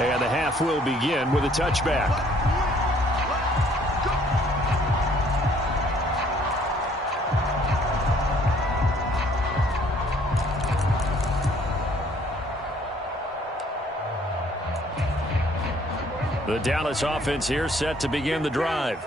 And the half will begin with a touchback. The Dallas offense here set to begin the drive.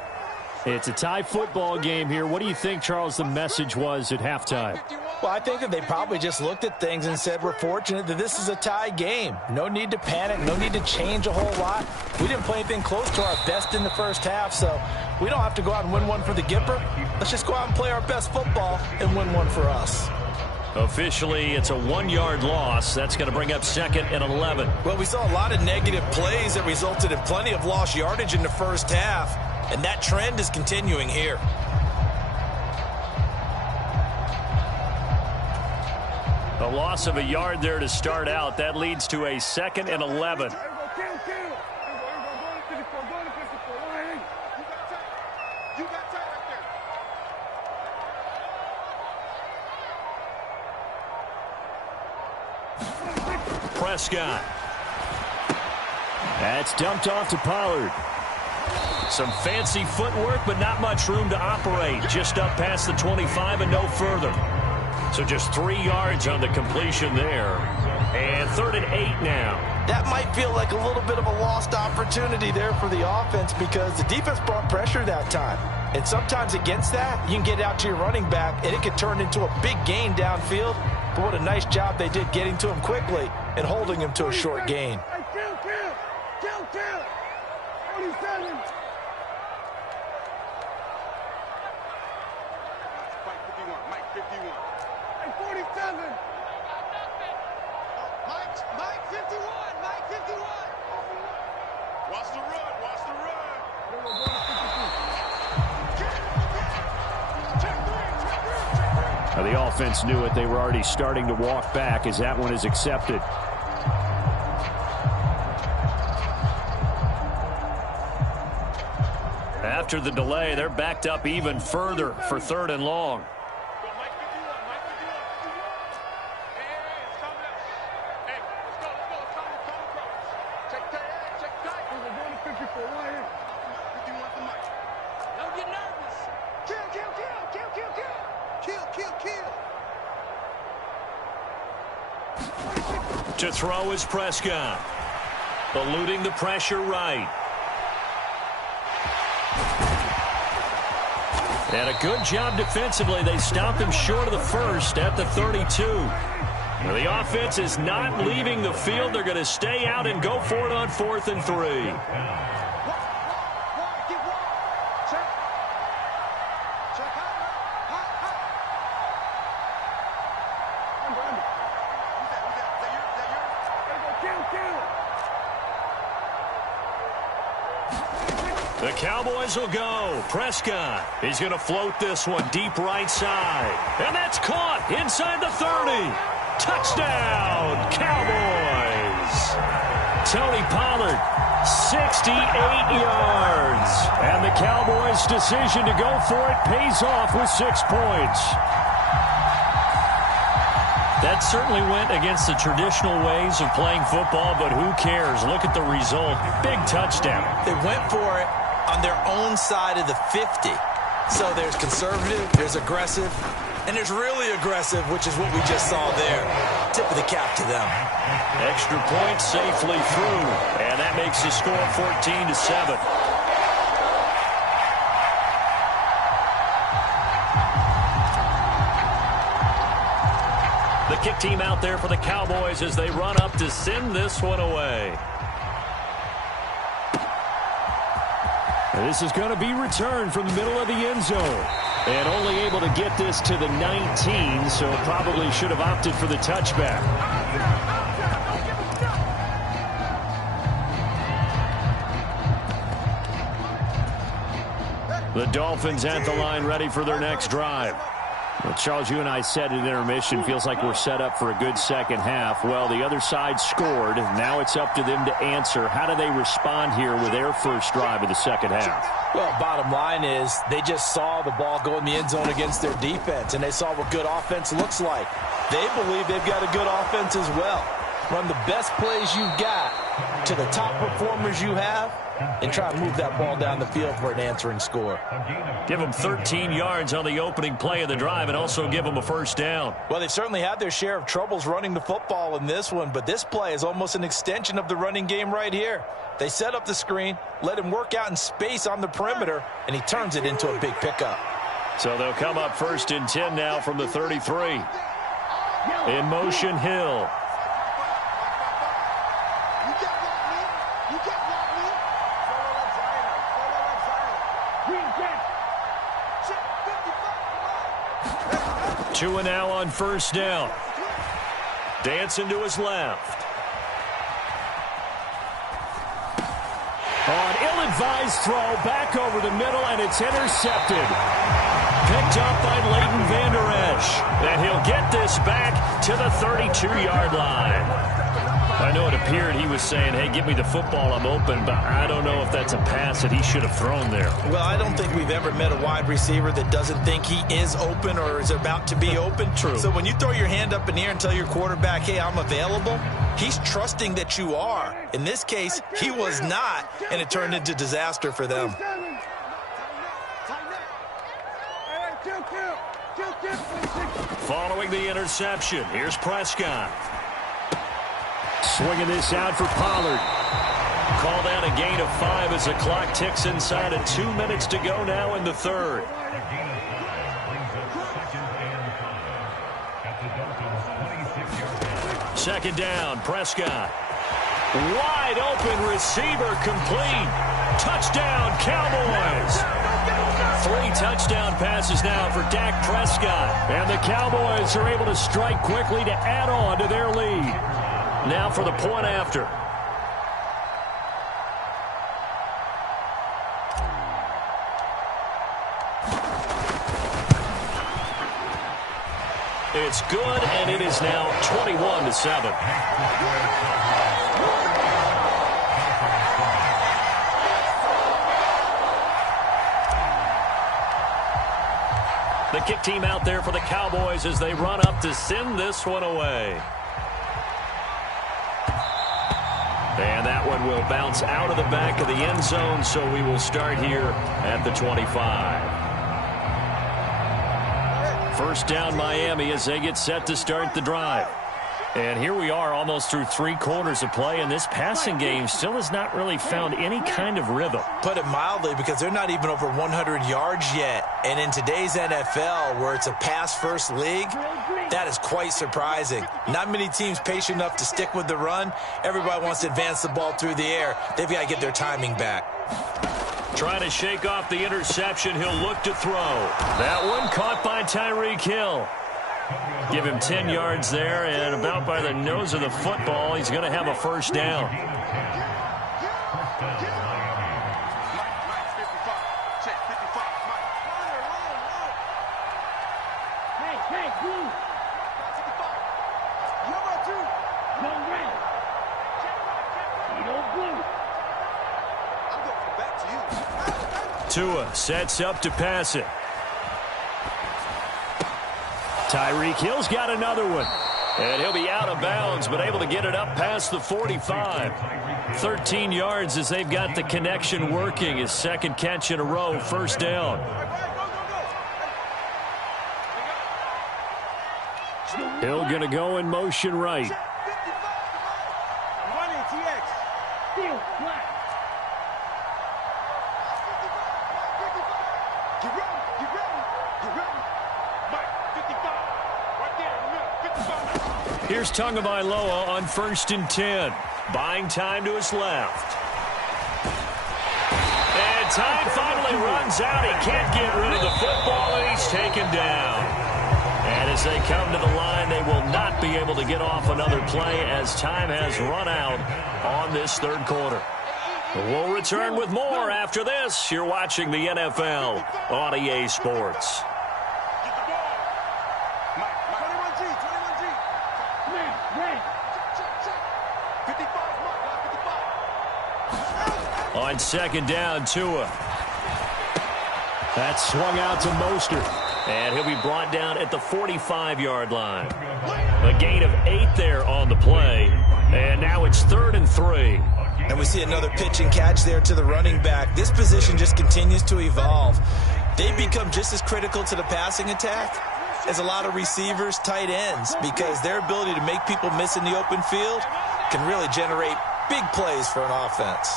It's a tie football game here. What do you think, Charles, the message was at halftime? Well, I think that they probably just looked at things and said, we're fortunate that this is a tie game. No need to panic. No need to change a whole lot. We didn't play anything close to our best in the first half, so we don't have to go out and win one for the Gipper. Let's just go out and play our best football and win one for us. Officially, it's a 1-yard loss. That's going to bring up 2nd and 11. Well, we saw a lot of negative plays that resulted in plenty of lost yardage in the first half, and that trend is continuing here. A loss of a yard there to start out. That leads to a 2nd and 11. Prescott. That's dumped off to Pollard. Some fancy footwork, but not much room to operate. Just up past the 25 and no further. So just 3 yards on the completion there. And 3rd and 8 now. That might feel like a little bit of a lost opportunity there for the offense because the defense brought pressure that time. And sometimes against that, you can get out to your running back, and it could turn into a big gain downfield. But what a nice job they did getting to him quickly and holding him to a short gain. Now the offense knew it. They were already starting to walk back as that one is accepted. After the delay, they're backed up even further for 3rd and long. To throw is Prescott. Eluding the pressure right. And a good job defensively. They stopped him short of the first at the 32. Now the offense is not leaving the field. They're going to stay out and go for it on 4th and 3. The Cowboys will go. Prescott. He's going to float this one deep right side. And that's caught inside the 30. Touchdown, Cowboys. Tony Pollard, 68 yards. And the Cowboys' decision to go for it pays off with 6 points. That certainly went against the traditional ways of playing football, but who cares? Look at the result. Big touchdown. They went for it on their own side of the 50. So there's conservative, there's aggressive, and there's really aggressive, which is what we just saw there. Tip of the cap to them. Extra point safely through, and that makes the score 14-7. The kick team out there for the Cowboys as they run up to send this one away. And this is going to be returned from the middle of the end zone. And only able to get this to the 19, so probably should have opted for the touchback. The Dolphins at the line ready for their next drive. Well, Charles, you and I said at intermission, feels like we're set up for a good second half. Well, the other side scored. Now it's up to them to answer. How do they respond here with their first drive of the second half? Well, bottom line is they just saw the ball go in the end zone against their defense, and they saw what good offense looks like. They believe they've got a good offense as well. Run the best plays you've got to the top performers you have and try to move that ball down the field for an answering score. Give them 13 yards on the opening play of the drive and also give them a first down. Well, they've certainly had their share of troubles running the football in this one, but this play is almost an extension of the running game right here. They set up the screen, let him work out in space on the perimeter, and he turns it into a big pickup. So they'll come up 1st and 10 now from the 33. In motion, Hill. Two and now on 1st down. Dancing to his left. On ill-advised throw, back over the middle, and it's intercepted. Picked up by Leighton Vander Esch. And he'll get this back to the 32-yard line. I know it appeared he was saying, hey, give me the football, I'm open, but I don't know if that's a pass that he should have thrown there. Well, I don't think we've ever met a wide receiver that doesn't think he is open or is about to be open. True. So when you throw your hand up in the air and tell your quarterback, hey, I'm available, he's trusting that you are. In this case, he was not, and it turned into disaster for them. Following the interception, here's Prescott. Swinging this out for Pollard. Call that a gain of 5 as the clock ticks inside of 2 minutes to go now in the third. Second down, Prescott. Wide open receiver complete. Touchdown, Cowboys. 3 touchdown passes now for Dak Prescott. And the Cowboys are able to strike quickly to add on to their lead. Now for the point after. It's good, and it is now 21-7. The kick team out there for the Cowboys as they run up to send this one away. And that one will bounce out of the back of the end zone, so we will start here at the 25. First down, Miami, as they get set to start the drive. And here we are almost through 3 quarters of play, and this passing game still has not really found any kind of rhythm. Put it mildly, because they're not even over 100 yards yet. And in today's NFL, where it's a pass-first league, that is quite surprising. Not many teams patient enough to stick with the run. Everybody wants to advance the ball through the air. They've got to get their timing back. Trying to shake off the interception. He'll look to throw. That one caught by Tyreek Hill. Give him 10 yards there, and about by the nose of the football, he's going to have a first down. Tua sets up to pass it. Tyreek Hill's got another one. And he'll be out of bounds, but able to get it up past the 45. 13 yards as they've got the connection working. His second catch in a row, first down. Hill going to go in motion right. Here's Tagovailoa on 1st and 10. Buying time to his left. And time finally runs out. He can't get rid of the football, and he's taken down. And as they come to the line, they will not be able to get off another play as time has run out on this third quarter. We'll return with more after this. You're watching the NFL on EA Sports. On second down, Tua. That's swung out to Mostert. And he'll be brought down at the 45-yard line. A gain of 8 there on the play. And now it's 3rd and 3. And we see another pitch and catch there to the running back. This position just continues to evolve. They become just as critical to the passing attack as a lot of receivers, tight ends, because their ability to make people miss in the open field can really generate big plays for an offense.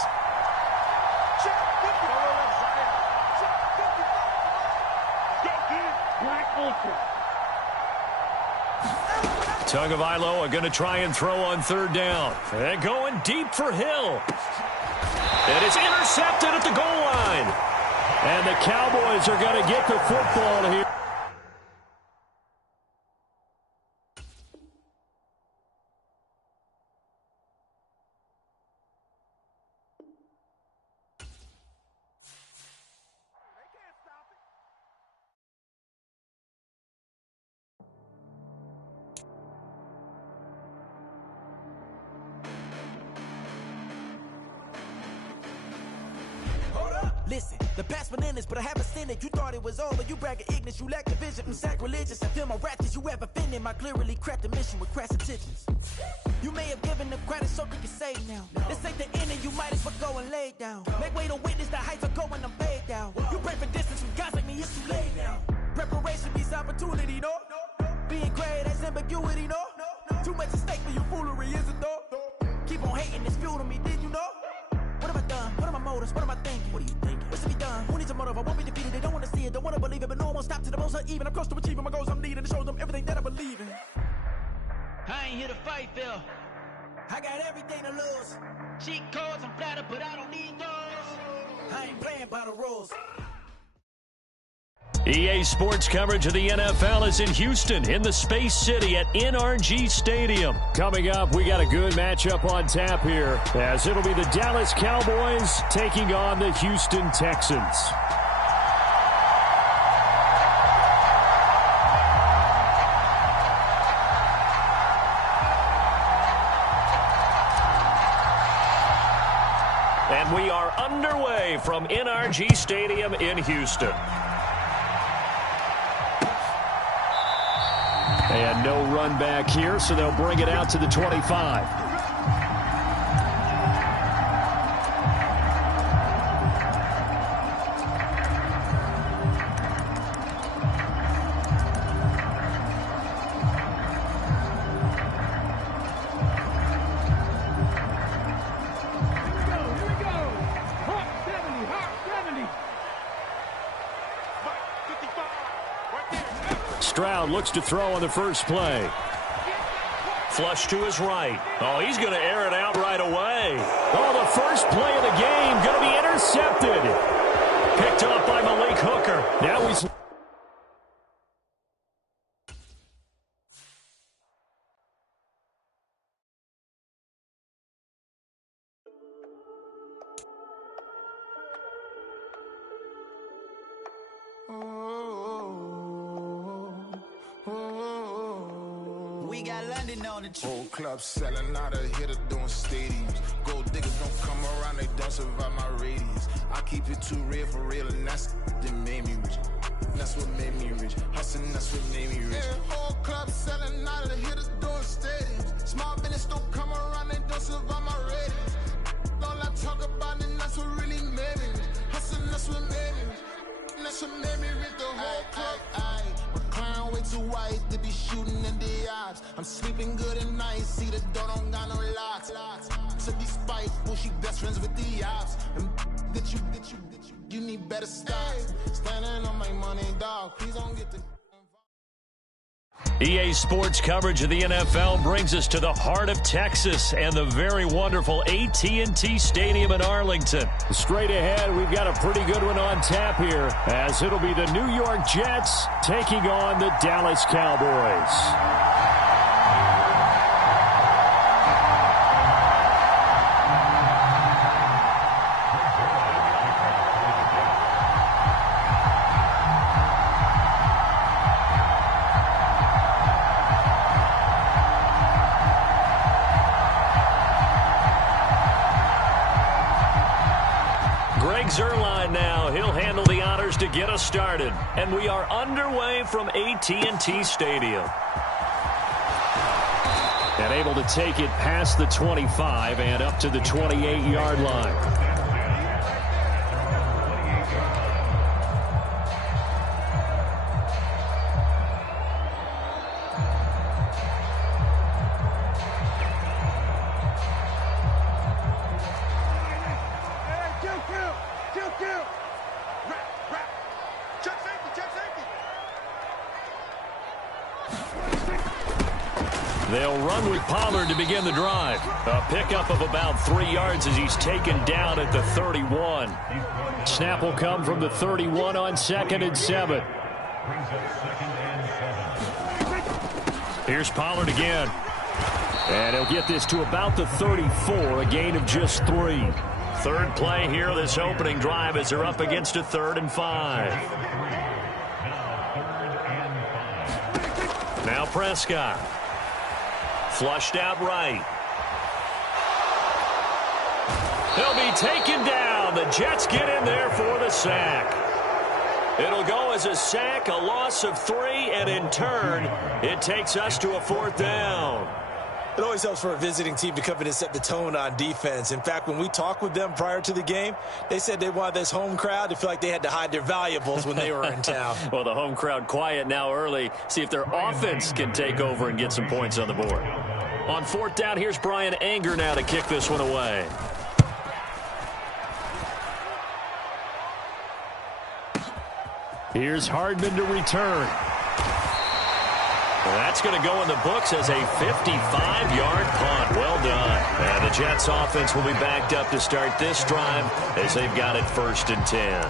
Tagovailoa are going to try and throw on third down. They're going deep for Hill. It is intercepted at the goal line. And the Cowboys are going to get the football here. Listen, the past bananas, but I haven't seen it. You thought it was over, you bragging ignorance, you lack the vision. I'm sacrilegious, I feel my wrath, cause you have offended my clearly crafted mission with crass intentions. You may have given them credit so they can say now. This ain't the end and you might as well go and lay down. Make way to witness the heights are going, I'm paid down. You pray for distance from guys like me, it's too late now. Preparation means opportunity, no? Being great, that's ambiguity, no? Too much at stake for your foolery, is it though? Keep on hating, it's fuel to me, did you know? What have I done? What are my motives? What am I thinking? What are you thinking? What's to be done? Who needs a motive? I won't be defeated. They don't want to see it, don't want to believe it, but no one won't stop to the most uneven. I'm close to achieving my goals. I'm needing to show them everything that I believe in. I ain't here to fight, Phil. I got everything to lose. Cheat codes, I'm flattered, but I don't need those. I ain't playing by the rules. EA Sports coverage of the NFL is in Houston, in the Space City at NRG Stadium. Coming up, we got a good matchup on tap here, as it'll be the Dallas Cowboys taking on the Houston Texans. And we are underway from NRG Stadium in Houston. And no run back here, so they'll bring it out to the 25. Stroud looks to throw on the first play. Flush to his right. Oh, he's going to air it out right away. Oh, the first play of the game going to be intercepted. Picked up by Malik Hooker. Now he's... We got London on the trip. Whole club selling out of hitter doing stadiums. Gold diggers don't come around, they don't survive my radius. I keep it too real for real, and that's that made me rich. That's what made me rich. Hustling, that's what made me rich. Yeah, whole club selling out of hitters doing stadiums. Small business don't come around, they don't survive my radius. All I talk about, and that's what really made me rich. Hustling, that's what made me rich. That's what made me rich. The whole club. My clown way too white to be shooting in the eyes. I'm sleeping good at night, see the door don't got no locks. To be spiteful, she best friends with the ops. And you need better stocks. Standing on my money, dog. Please don't get the... EA Sports coverage of the NFL brings us to the heart of Texas and the very wonderful AT&T Stadium in Arlington. Straight ahead, we've got a pretty good one on tap here, as it'll be the New York Jets taking on the Dallas Cowboys. Zerline now. He'll handle the honors to get us started. And we are underway from AT&T Stadium. And able to take it past the 25 and up to the 28-yard line. They'll run with Pollard to begin the drive. A pickup of about 3 yards as he's taken down at the 31. Snap will come from the 31 on 2nd and 7. Here's Pollard again. And he'll get this to about the 34, a gain of just 3. Third play here, this opening drive, as they're up against a 3rd and 5. Now Prescott. Flushed out right. He'll be taken down. The Jets get in there for the sack. It'll go as a sack, a loss of 3, and in turn, it takes us to a 4th down. It always helps for a visiting team to come in and set the tone on defense. In fact, when we talked with them prior to the game, they said they wanted this home crowd to feel like they had to hide their valuables when they were in town. Well, the home crowd quiet now early. See if their offense can take over and get some points on the board. On 4th down, here's Brian Anger now to kick this one away. Here's Hardman to return. That's going to go in the books as a 55-yard punt. Well done. And the Jets offense will be backed up to start this drive as they've got it 1st and 10.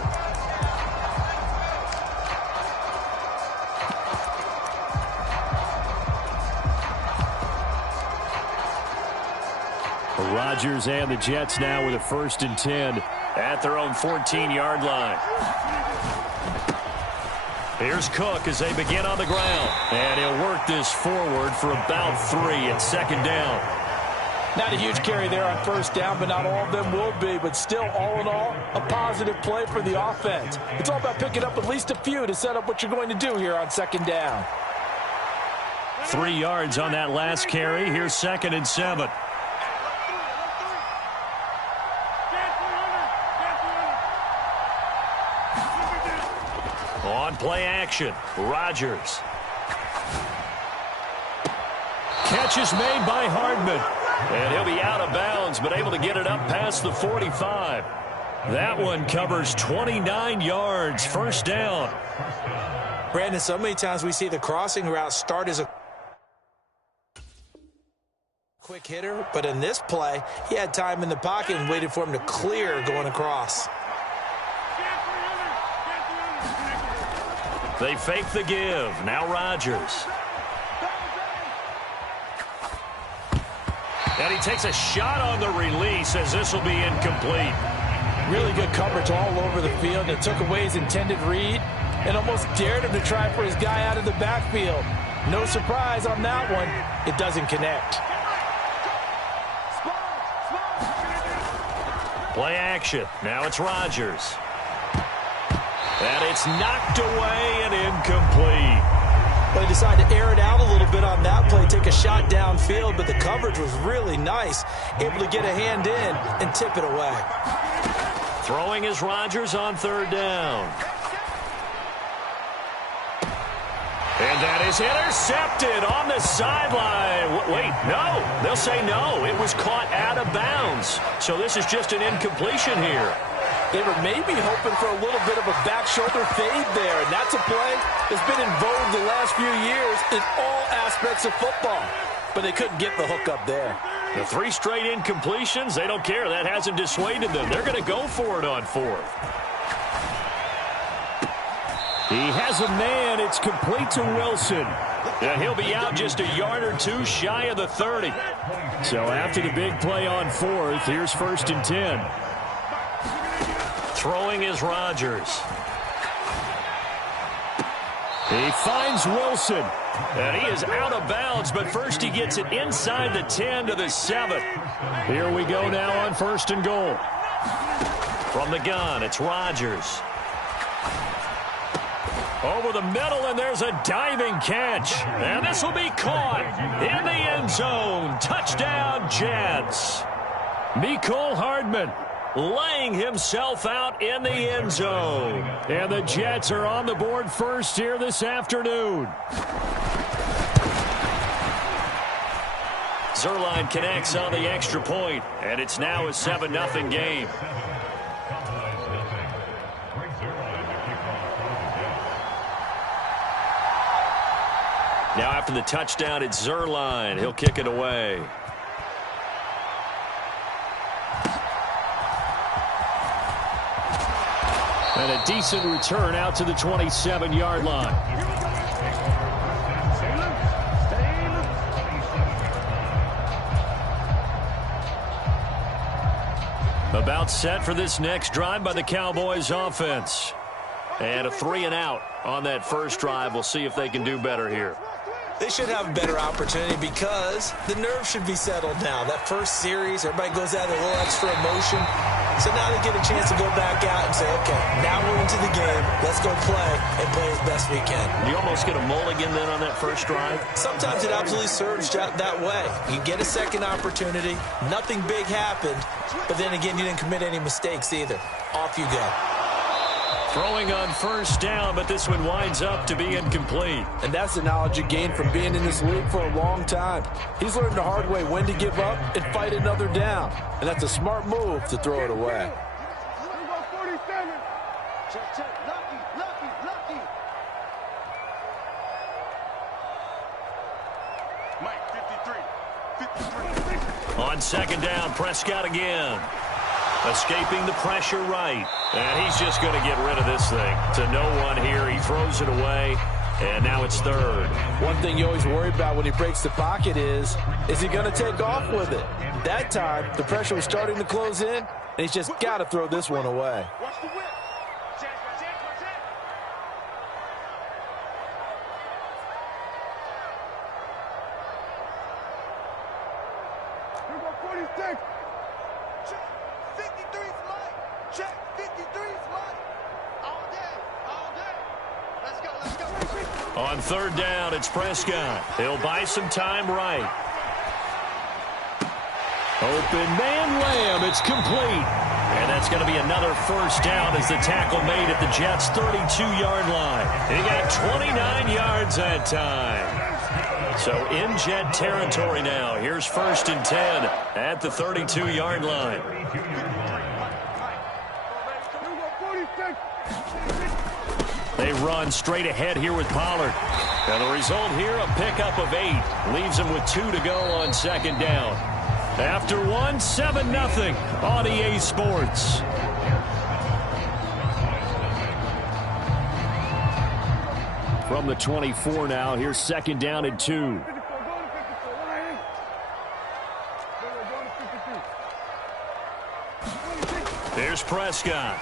Rodgers and the Jets now with a 1st and 10 at their own 14-yard line. Here's Cook as they begin on the ground. And he'll work this forward for about 3 at 2nd down. Not a huge carry there on 1st down, but not all of them will be. But still, all in all, a positive play for the offense. It's all about picking up at least a few to set up what you're going to do here on 2nd down. 3 yards on that last carry. Here's 2nd and 7. On play action, Rodgers. Catch is made by Hardman. And he'll be out of bounds, but able to get it up past the 45. That one covers 29 yards, 1st down. Brandon, so many times we see the crossing route start as a quick hitter, but in this play, he had time in the pocket and waited for him to clear going across. They fake the give. Now Rodgers. And he takes a shot on the release as this will be incomplete. Really good coverage all over the field. It took away his intended read and almost dared him to try for his guy out of the backfield. No surprise on that one. It doesn't connect. Play action. Now it's Rodgers. And it's knocked away and incomplete. Well, he decided to air it out a little bit on that play, take a shot downfield, but the coverage was really nice. Able to get a hand in and tip it away. Throwing is Rodgers on 3rd down. And that is intercepted on the sideline. Wait, no. They'll say no. It was caught out of bounds. So this is just an incompletion here. They were maybe hoping for a little bit of a back shoulder fade there, and that's a play that's been in vogue the last few years in all aspects of football. But they couldn't get the hook up there. The 3 straight incompletions, they don't care. That hasn't dissuaded them. They're going to go for it on 4th. He has a man. It's complete to Wilson. And he'll be out just a yard or 2 shy of the 30. So after the big play on 4th, here's 1st and 10. Throwing is Rodgers. He finds Wilson. And he is out of bounds, but first he gets it inside the 10 to the 7. Here we go now on 1st and goal. From the gun, it's Rodgers. Over the middle, and there's a diving catch. And this will be caught in the end zone. Touchdown, Jets. Mecole Hardman laying himself out in the end zone. And the Jets are on the board first here this afternoon. Zuerlein connects on the extra point, and it's now a 7-0 game. Now after the touchdown, it's Zuerlein. He'll kick it away. And a decent return out to the 27-yard line. About set for this next drive by the Cowboys offense. And a 3-and-out on that first drive. We'll see if they can do better here. They should have a better opportunity because the nerves should be settled now. That first series, everybody goes out with a little extra emotion. So now they get a chance to go back out and say, okay, now we're into the game. Let's go play and play as best we can. You almost get a mulligan then on that first drive? Sometimes it absolutely serves that way. You get a second opportunity. Nothing big happened. But then again, you didn't commit any mistakes either. Off you go. Throwing on first down, but this one winds up to be incomplete. And that's the knowledge you gain from being in this league for a long time. He's learned the hard way when to give up and fight another down. And that's a smart move to throw it away. On second down, Prescott again. Escaping the pressure right. And he's just going to get rid of this thing. To no one here. He throws it away. And now it's third. One thing you always worry about when he breaks the pocket is he going to take off with it? That time, the pressure was starting to close in, and he's just got to throw this one away. On third down, it's Prescott. He'll buy some time right. Open man, Lamb. It's complete. And that's going to be another first down as the tackle made at the Jets' 32-yard line. He got 29 yards that time. So in Jet territory now. Here's 1st and 10 at the 32-yard line. They run straight ahead here with Pollard. And the result here, a pickup of 8. Leaves them with 2 to go on second down. After 1, 7-0 on EA Sports. From the 24 now, here's 2nd down and 2. Here's Prescott.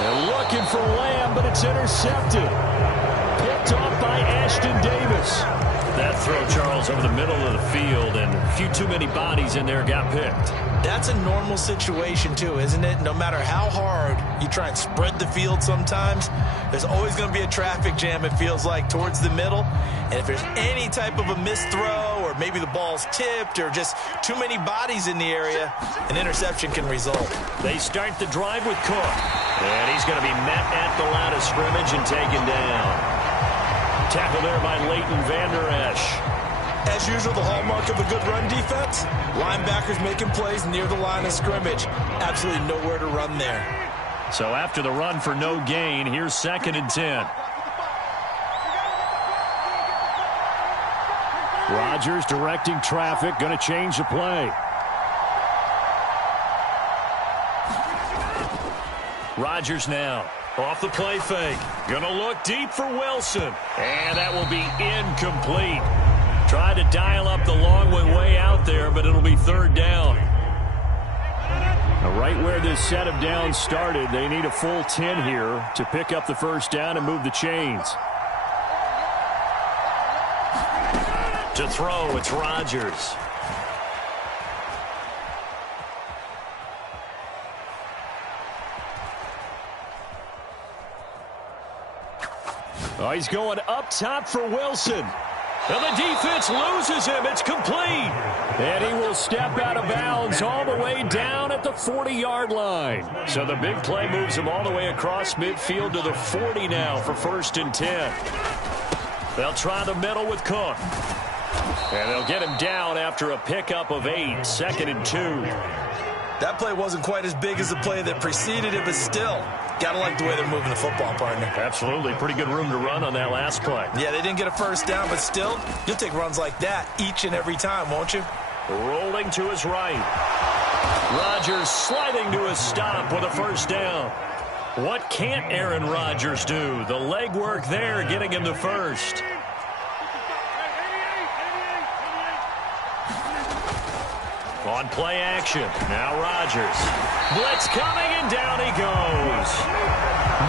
They're looking for Lamb, but it's intercepted. Picked off by Ashton Davis. That throw, Charles, over the middle of the field, and a few too many bodies in there got picked. That's a normal situation, too, isn't it? No matter how hard you try and spread the field sometimes, there's always going to be a traffic jam, it feels like, towards the middle. And if there's any type of a missed throw, or maybe the ball's tipped, or just too many bodies in the area, an interception can result. They start the drive with Cook. And he's going to be met at the line of scrimmage and taken down. Tackle there by Leighton Vander Esch. As usual, the hallmark of a good run defense, linebackers making plays near the line of scrimmage. Absolutely nowhere to run there. So after the run for no gain, here's 2nd and 10. Rodgers directing traffic, going to change the play. Rodgers now off the play fake. Going to look deep for Wilson. And that will be incomplete. Tried to dial up the long way out there, but it'll be 3rd down. Now right where this set of downs started, they need a full 10 here to pick up the first down and move the chains. To throw, it's Rodgers. Oh, he's going up top for Wilson. And the defense loses him. It's complete. And he will step out of bounds all the way down at the 40-yard line. So the big play moves him all the way across midfield to the 40 now for 1st and 10. They'll try the middle with Cook. And they'll get him down after a pickup of 8, 2nd and 2. That play wasn't quite as big as the play that preceded it, but still, gotta like the way they're moving the football, partner. Absolutely. Pretty good room to run on that last play. Yeah, they didn't get a first down, but still, you'll take runs like that each and every time, won't you? Rolling to his right. Rodgers sliding to a stop with a first down. What can't Aaron Rodgers do? The legwork there getting him the first. On play action. Now Rodgers. Blitz coming, and down he goes.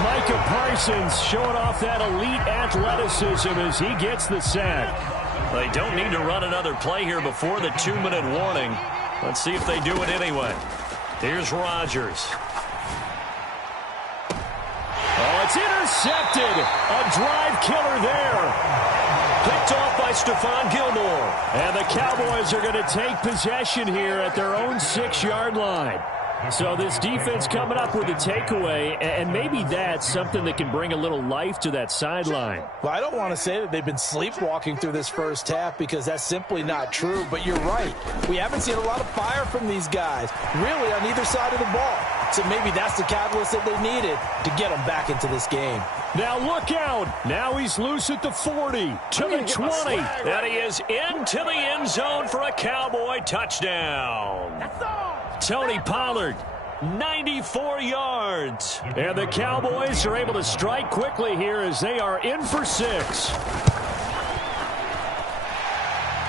Micah Parsons showing off that elite athleticism as he gets the sack. They don't need to run another play here before the 2-minute warning. Let's see if they do it anyway. Here's Rodgers. Oh, it's intercepted. A drive killer there. Picked off by Stephon Gilmore. And the Cowboys are going to take possession here at their own 6-yard line. So this defense coming up with a takeaway, and maybe that's something that can bring a little life to that sideline. Well, I don't want to say that they've been sleepwalking through this first half because that's simply not true, but you're right. We haven't seen a lot of fire from these guys, really on either side of the ball. So maybe that's the catalyst that they needed to get them back into this game. Now look out. Now he's loose at the 40, to the 20. And he is into the end zone for a Cowboy touchdown. Tony Pollard, 94 yards. And the Cowboys are able to strike quickly here as they are in for 6.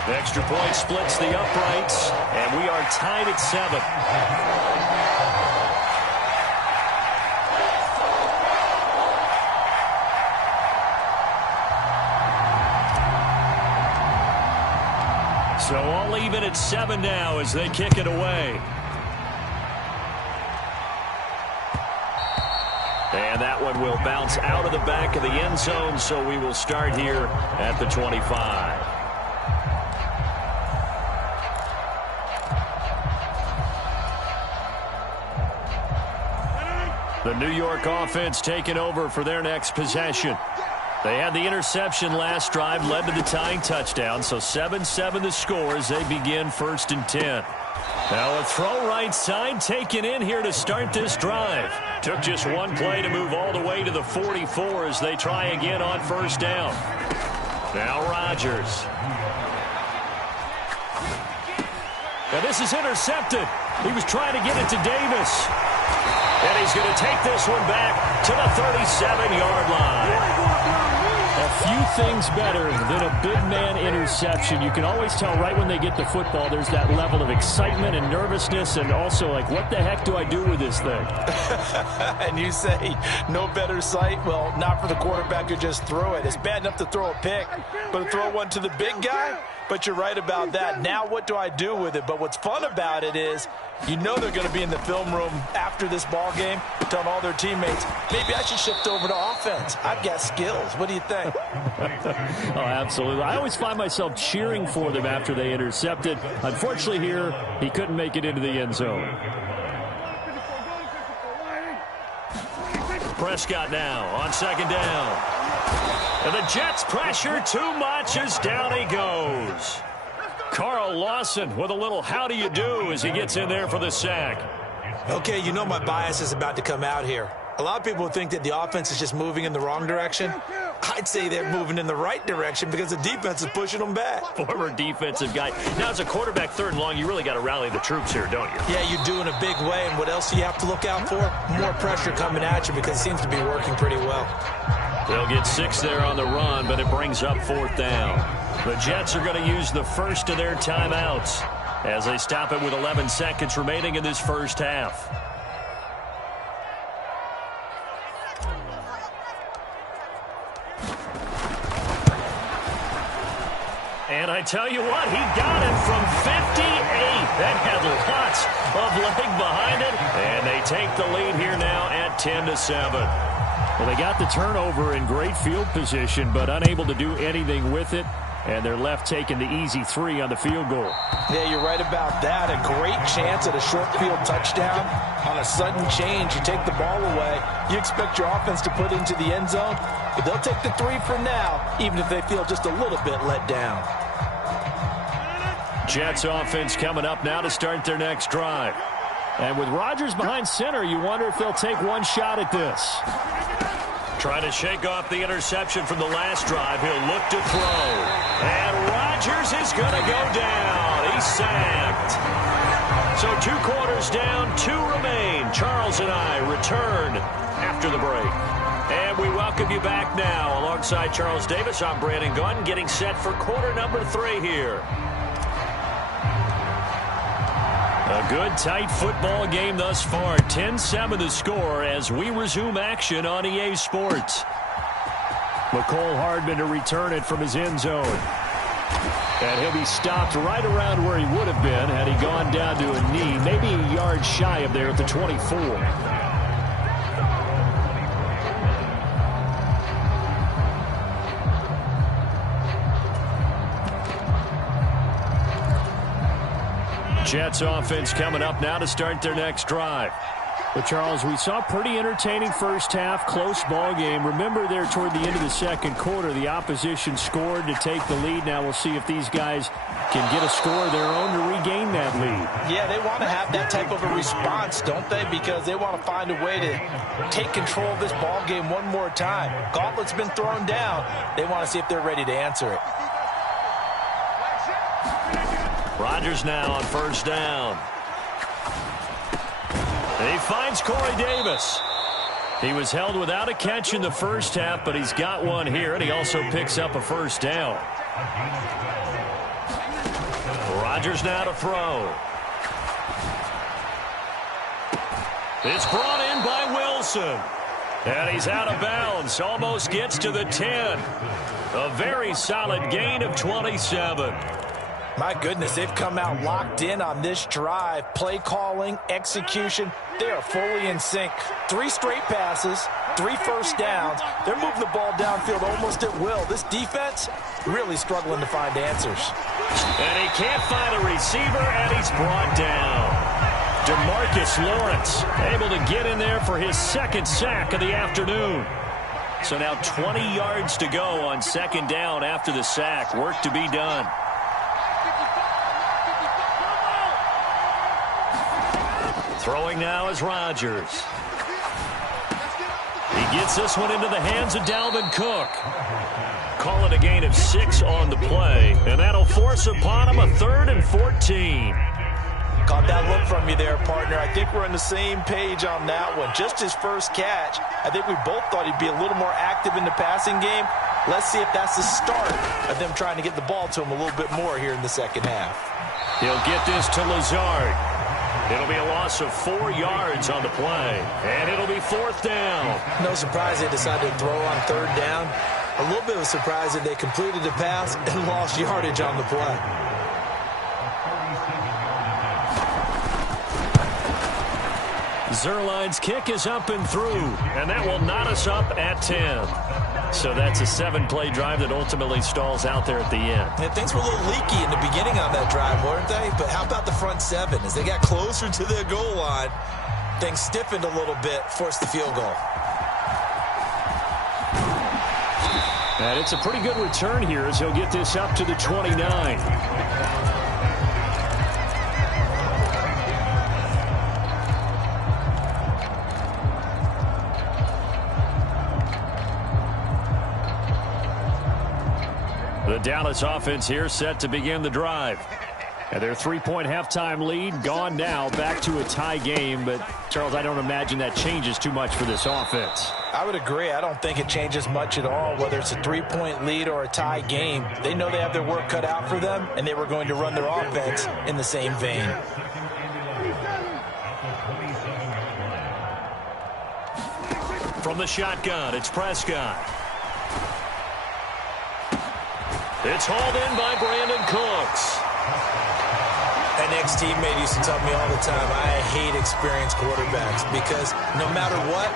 The extra point splits the uprights, and we are tied at 7. So all even at 7 now as they kick it away. And that one will bounce out of the back of the end zone, so we will start here at the 25. The New York offense taking over for their next possession. They had the interception last drive, led to the tying touchdown, so 7-7 the score as they begin 1st and 10. Now a throw right side taken in here to start this drive. Took just one play to move all the way to the 44 as they try again on 1st down. Now Rodgers. Now this is intercepted. He was trying to get it to Davis. And he's going to take this one back to the 37-yard line. A few things better than a big man interception. You can always tell right when they get the football, there's that level of excitement and nervousness, and also like, what the heck do I do with this thing? And you say, no better sight? Well, not for the quarterback who just threw it. It's bad enough to throw a pick, but to throw one to the big guy? But you're right about that. Now what do I do with it? But what's fun about it is, you know they're going to be in the film room after this ball game telling all their teammates, maybe I should shift over to offense. I've got skills. What do you think? Oh, absolutely. I always find myself cheering for them after they intercepted. Unfortunately here, he couldn't make it into the end zone. Prescott now on 2nd down. And the Jets pressure too much as down he goes. Carl Lawson with a little how do you do as he gets in there for the sack. Okay, you know my bias is about to come out here. A lot of people think that the offense is just moving in the wrong direction. I'd say they're moving in the right direction because the defense is pushing them back. Former defensive guy. Now, as a quarterback 3rd and long, you really got to rally the troops here, don't you? Yeah, you do in a big way. And what else do you have to look out for? More pressure coming at you because it seems to be working pretty well. They'll get 6 there on the run, but it brings up 4th down. The Jets are going to use the first of their timeouts as they stop it with 11 seconds remaining in this first half. And I tell you what, he got it from 58. That had lots of leg behind it. And they take the lead here now at 10-7. Well, they got the turnover in great field position, but unable to do anything with it. And they're left taking the easy 3 on the field goal. Yeah, you're right about that. A great chance at a short field touchdown. On a sudden change, you take the ball away. You expect your offense to put into the end zone, but they'll take the 3 for now, even if they feel just a little bit let down. Jets offense coming up now to start their next drive. And with Rodgers behind center, you wonder if they'll take one shot at this. Trying to shake off the interception from the last drive. He'll look to throw. And Rodgers is going to go down. He's sacked. So 2 quarters down, 2 remain. Charles and I return after the break. And we welcome you back now. Alongside Charles Davis, I'm Brandon Gunn, getting set for quarter number 3 here. A good, tight football game thus far. 10-7 the score as we resume action on EA Sports. McCole Hardman to return it from his end zone. And he'll be stopped right around where he would have been had he gone down to a knee, maybe a yard shy of there at the 24. Jets offense coming up now to start their next drive. But, Charles, we saw a pretty entertaining first half, close ball game. Remember there toward the end of the second quarter, the opposition scored to take the lead. Now we'll see if these guys can get a score of their own to regain that lead. Yeah, they want to have that type of a response, don't they? Because they want to find a way to take control of this ball game one more time. Gauntlet's been thrown down. They want to see if they're ready to answer it. Rodgers now on first down. He finds Corey Davis. He was held without a catch in the first half, but he's got one here, and he also picks up a first down. Rodgers now to throw. It's brought in by Wilson. And he's out of bounds. Almost gets to the 10. A very solid gain of 27. My goodness, they've come out locked in on this drive. Play calling, execution, they are fully in sync. 3 straight passes, 3 first downs. They're moving the ball downfield almost at will. This defense really struggling to find answers. And he can't find a receiver, and he's brought down. DeMarcus Lawrence able to get in there for his 2nd sack of the afternoon. So now 20 yards to go on 2nd down after the sack. Work to be done. Throwing now is Rodgers. He gets this one into the hands of Dalvin Cook. Call it a gain of 6 on the play, and that'll force upon him a 3rd and 14. Caught that look from you there, partner. I think we're on the same page on that one. Just his first catch. I think we both thought he'd be a little more active in the passing game. Let's see if that's the start of them trying to get the ball to him a little bit more here in the second half. He'll get this to Lazard. It'll be a loss of 4 yards on the play, and it'll be 4th down. No surprise they decided to throw on 3rd down. A little bit of a surprise that they completed the pass and lost yardage on the play. Zerline's kick is up and through, and that will knot us up at 10. So that's a 7-play drive that ultimately stalls out there at the end. And things were a little leaky in the beginning on that drive, weren't they? But how about the front 7? As they got closer to the goal line, things stiffened a little bit, forced the field goal. And it's a pretty good return here as he'll get this up to the 29. The Dallas offense here set to begin the drive. And their 3-point halftime lead gone now, back to a tie game. But, Charles, I don't imagine that changes too much for this offense. I would agree. I don't think it changes much at all, whether it's a 3-point lead or a tie game. They know they have their work cut out for them, and they were going to run their offense in the same vein. From the shotgun, it's Prescott. It's hauled in by Brandon Cooks. An ex-teammate used to tell me all the time, I hate experienced quarterbacks because no matter what,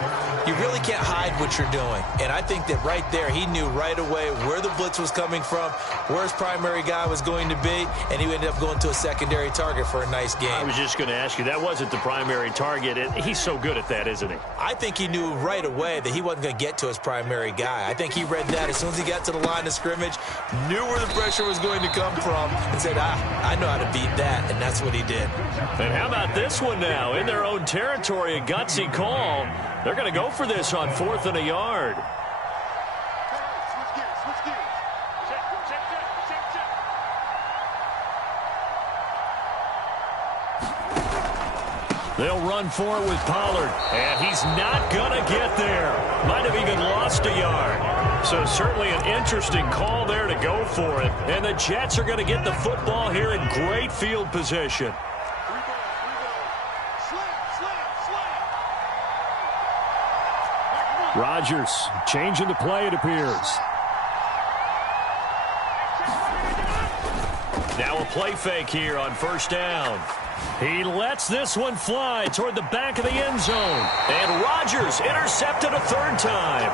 you really can't hide what you're doing. And I think that right there, he knew right away where the blitz was coming from, where his primary guy was going to be, and he ended up going to a secondary target for a nice game. I was just going to ask you, that wasn't the primary target. He's so good at that, isn't he? I think he knew right away that he wasn't going to get to his primary guy. I think he read that as soon as he got to the line of scrimmage, knew where the pressure was going to come from, and said, I know how to beat that. And that's what he did. And how about this one now? In their own territory, a gutsy call. They're going to go for this on 4th and a yard. They'll run for it with Pollard, and he's not going to get there. Might have even lost a yard. So certainly an interesting call there to go for it. And the Jets are going to get the football here in great field position. Rodgers changing the play, it appears. Now a play fake here on 1st down. He lets this one fly toward the back of the end zone. And Rodgers intercepted a 3rd time.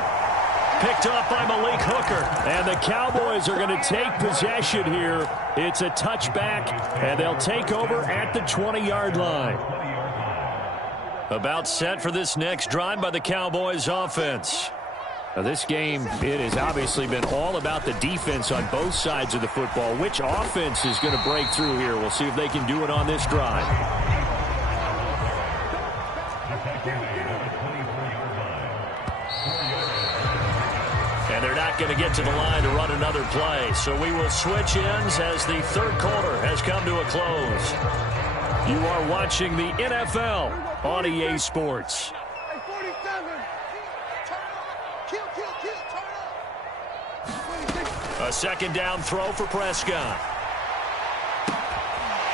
Picked up by Malik Hooker. And the Cowboys are going to take possession here. It's a touchback, and they'll take over at the 20-yard line. About set for this next drive by the Cowboys offense. Now this game, it has obviously been all about the defense on both sides of the football. Which offense is going to break through here? We'll see if they can do it on this drive. And they're not going to get to the line to run another play. So we will switch ends as the 3rd quarter has come to a close. You are watching the NFL on EA Sports. A 2nd down throw for Prescott.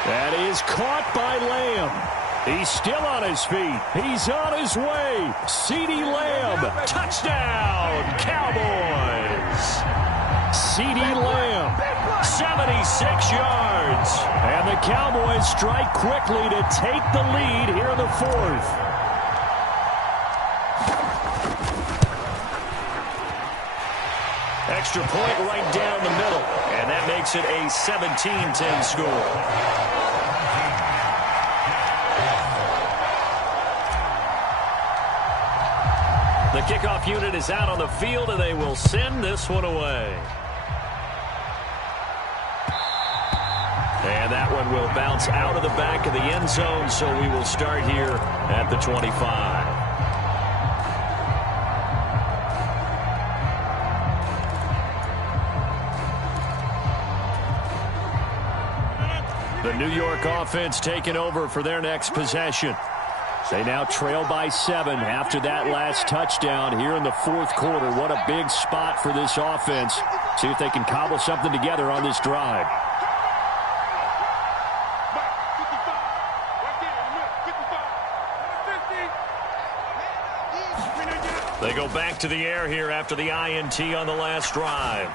That is caught by Lamb. He's still on his feet. He's on his way. CeeDee Lamb. Touchdown, Cowboys. CeeDee Lamb, 76 yards. And the Cowboys strike quickly to take the lead here in the 4th. Extra point right down the middle. And that makes it a 17-10 score. The kickoff unit is out on the field, and they will send this one away. And that one will bounce out of the back of the end zone, so we will start here at the 25. The New York offense taking over for their next possession. They now trail by 7 after that last touchdown here in the 4th quarter. What a big spot for this offense. See if they can cobble something together on this drive. They go back to the air here after the INT on the last drive.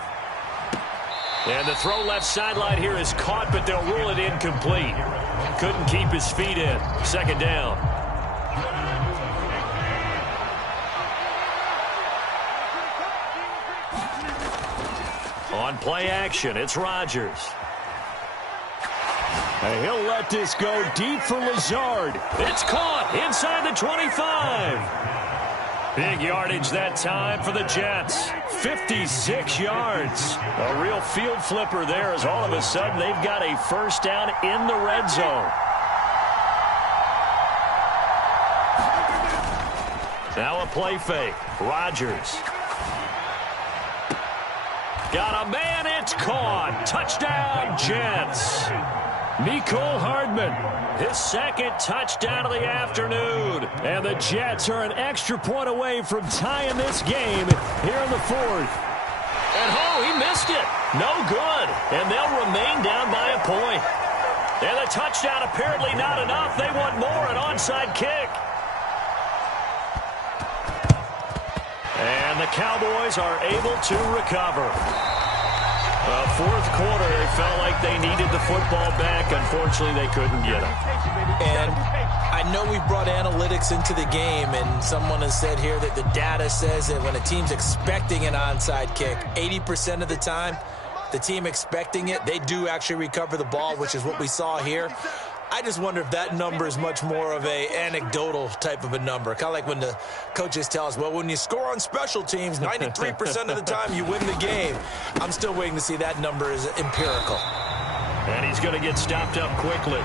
And the throw left sideline here is caught, but they'll rule it incomplete. Couldn't keep his feet in. 2nd down. On play action, it's Rodgers. And he'll let this go deep for Lazard. It's caught inside the 25. Big yardage that time for the Jets. 56 yards. A real field flipper there as all of a sudden they've got a 1st down in the red zone. Now a play fake. Rodgers. Got a man, it's caught. Touchdown, Jets. Nicole Hardman, his 2nd touchdown of the afternoon. And the Jets are an extra point away from tying this game here in the 4th. And he missed it. No good. And they'll remain down by a point. And the touchdown apparently not enough. They want more, an onside kick. And the Cowboys are able to recover. Fourth quarter, they felt like they needed the football back. Unfortunately, they couldn't get it. And I know we brought analytics into the game, and someone has said here that the data says that when a team's expecting an onside kick, 80% of the time, the team expecting it, they do actually recover the ball, which is what we saw here. I just wonder if that number is much more of a anecdotal type of a number. Kind of like when the coaches tell us, well, when you score on special teams, 93% of the time you win the game. I'm still waiting to see that number is empirical. And he's going to get stopped up quickly.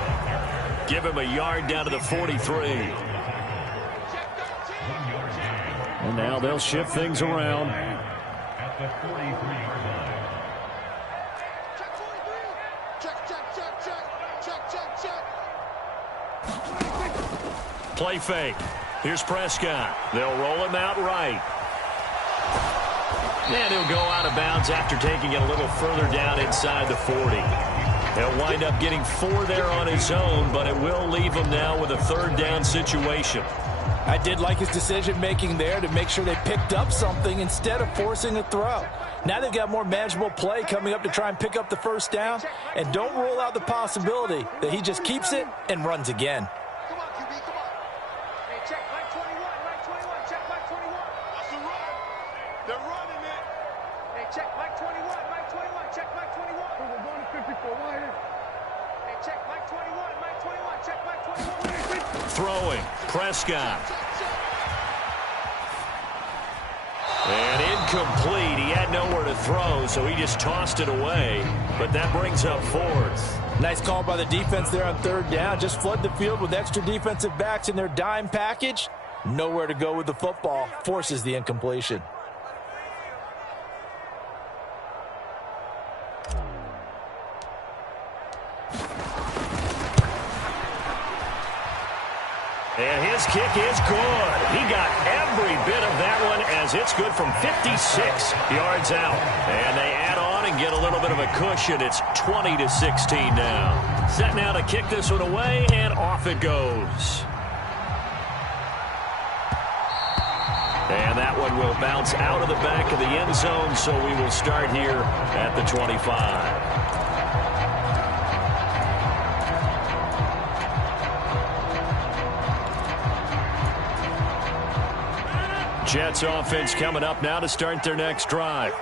Give him a yard down to the 43. And now they'll shift things around. At the 43-yard line. Play fake. Here's Prescott. They'll roll him out right. And he'll go out of bounds after taking it a little further down inside the 40. He'll wind up getting 4 there on his own, but it will leave him now with a third down situation. I did like his decision-making there to make sure they picked up something instead of forcing a throw. Now they've got more manageable play coming up to try and pick up the first down, and don't rule out the possibility that he just keeps it and runs again. Throwing, Prescott. And incomplete. He had nowhere to throw, so he just tossed it away. But that brings up 4th. Nice call by the defense there on third down. Just flood the field with extra defensive backs in their dime package. Nowhere to go with the football. Forces the incompletion. And his kick is good. He got every bit of that one as it's good from 56 yards out. And they add on and get a little bit of a cushion. It's 20-16 now. Set now to kick this one away, and off it goes. And that one will bounce out of the back of the end zone, so we will start here at the 25. Jets offense coming up now to start their next drive.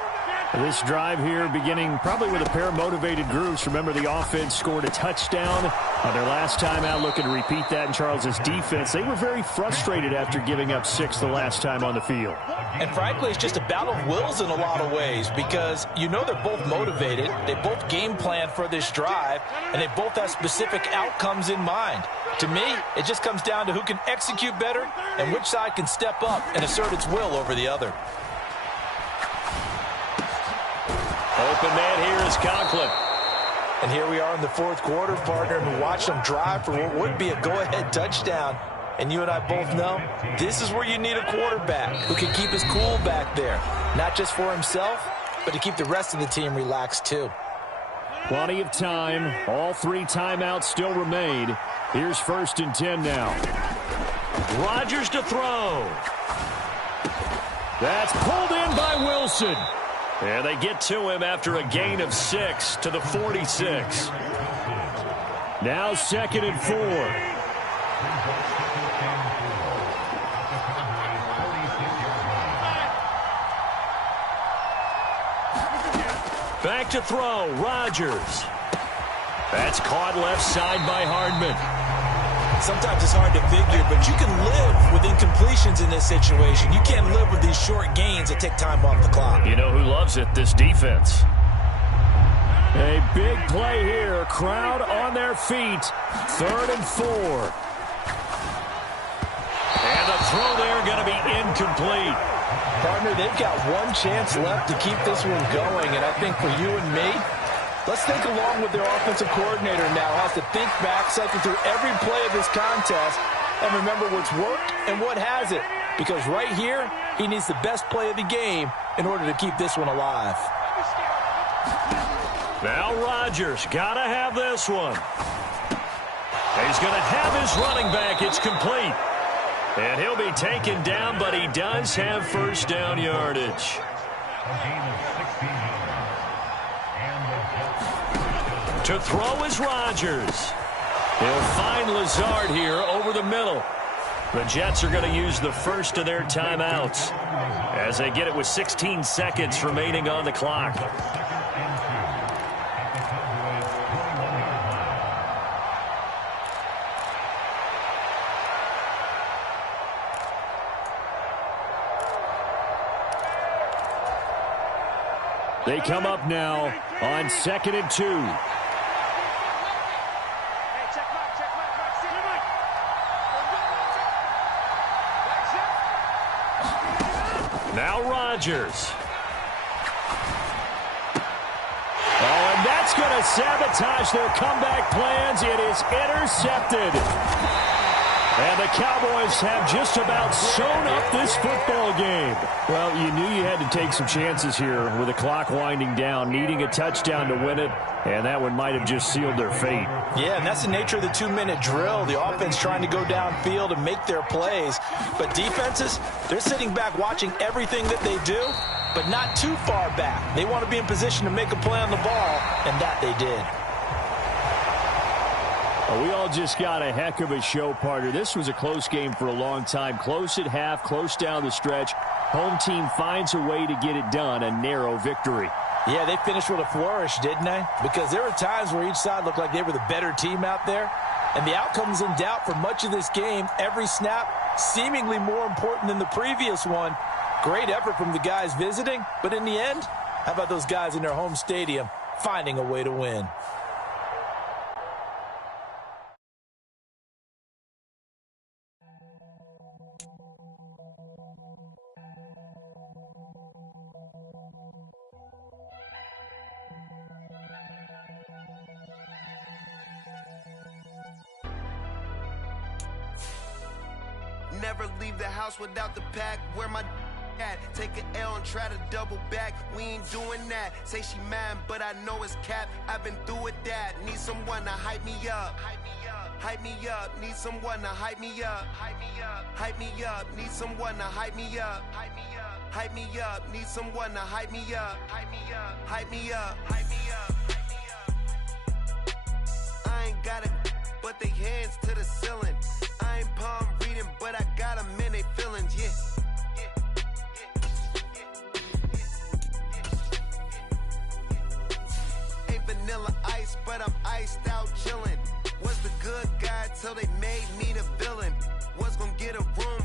This drive here beginning probably with a pair of motivated groups. Remember, the offense scored a touchdown on their last time out, looking to repeat that in Charles's defense. They were very frustrated after giving up 6 the last time on the field. And frankly, it's just a battle of wills in a lot of ways because you know they're both motivated. They both game plan for this drive, and they both have specific outcomes in mind. To me, it just comes down to who can execute better and which side can step up and assert its will over the other. Open man here is Conklin. And here we are in the fourth quarter, partner, and we watched them drive for what would be a go-ahead touchdown. And you and I both know this is where you need a quarterback who can keep his cool back there, not just for himself, but to keep the rest of the team relaxed too. Plenty of time. All 3 timeouts still remain. Here's 1st and 10 now. Rodgers to throw. That's pulled in by Wilson. And they get to him after a gain of 6 to the 46. Now 2nd and 4. Back to throw, Rodgers. That's caught left side by Hardman. Sometimes it's hard to figure, but you can live with incompletions in this situation. You can't live with these short gains that take time off the clock. You know who loves it? This defense. A big play here. Crowd on their feet. 3rd and 4. And the throw there going to be incomplete. Partner, they've got one chance left to keep this one going, and I think for you and me, let's think along with their offensive coordinator now. Has to think back, cycle through every play of this contest, and remember what's worked and what hasn't. Because right here, he needs the best play of the game in order to keep this one alive. Now Rodgers, got to have this one. He's going to have his running back. It's complete. And he'll be taken down, but he does have first down yardage. A To throw is Rodgers. He'll find Lazard here over the middle. The Jets are going to use the first of their timeouts as they get it with 16 seconds remaining on the clock. They come up now on 2nd and 2. Now Rodgers. Oh, and that's going to sabotage their comeback plans. It is intercepted. And the Cowboys have just about sewn up this football game. Well, you knew you had to take some chances here with the clock winding down, needing a touchdown to win it, and that one might have just sealed their fate. Yeah, and that's the nature of the 2-minute drill. The offense trying to go downfield and make their plays. But defenses, they're sitting back watching everything that they do, but not too far back. They want to be in position to make a play on the ball, and that they did. We all just got a heck of a show, partner. This was a close game for a long time. Close at half, close down the stretch. Home team finds a way to get it done, a narrow victory. Yeah, they finished with a flourish, didn't they? Because there were times where each side looked like they were the better team out there. And the outcome's in doubt for much of this game. Every snap seemingly more important than the previous one. Great effort from the guys visiting. But in the end, how about those guys in their home stadium finding a way to win? Never leave the house without the pack. Where my at? Take an L and try to double back. We ain't doing that. Say she mad, but I know it's cap. I've been through with that. Need someone to hype me up. Hype me up. Need someone to hype me up. Hype me up. Need someone to hype me up. Hype me up. Need someone to hype me up. Hype me up. Hype me up. Hype me up. I ain't got it, but they hands to the ceiling. I ain't palm reading, but I got them in they feelings, yeah. Ain't vanilla ice, but I'm iced out chillin'. Was the good guy till they made me the villain. Was gonna get a room